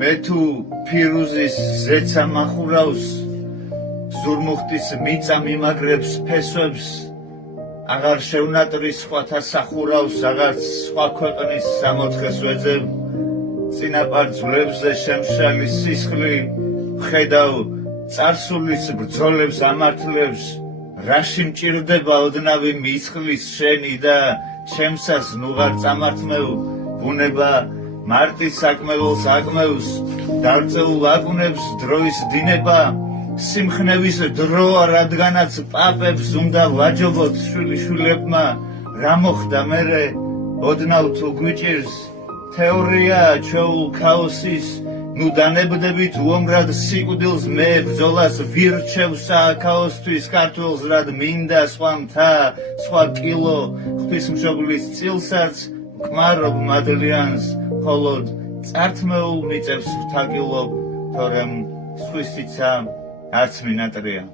მე თუ ფირუზის ზეცა მახურავს ზურმუხტის მიწა მიმაგრებს ფესვებს აღარ შევნატრის სხვათა სახურავს აღარც სხვა ქვეყნის სამოთხეს ვეძებ წინაპარ ძვლებზე შემშალი სისხლი ვხედავ წარსულის ბრძოლებს ამართლებს რაში მჭირდება ოდნავი მისხლის შენი და ჩემსას ნუღარ წამართმევ ბუნება მარტის საკმეულს აკმევს დარწეულ აკვნებს დროის დინება სიმხნევის დროა რადგანაც პაპებს უნდა ვაჯობოთ შვილიშვილებმა რა მოხდა მერე ოდნავ თუ გვიჭირს თეორია ჩვეულ ქაოსის ნუ დანებდებით უომრად სიკვდილს მე ბრძოლას ვირჩევ სააქაოსთვის ქართველს რად მინდა სხვა მთა სხვა კილო ღვთისმშობლის წილსაც ვკმარობ მადლიანს მხოლოდ წართმეულ მიწებს ვთაგილობ თორემ სხვისიცა არც მინატრია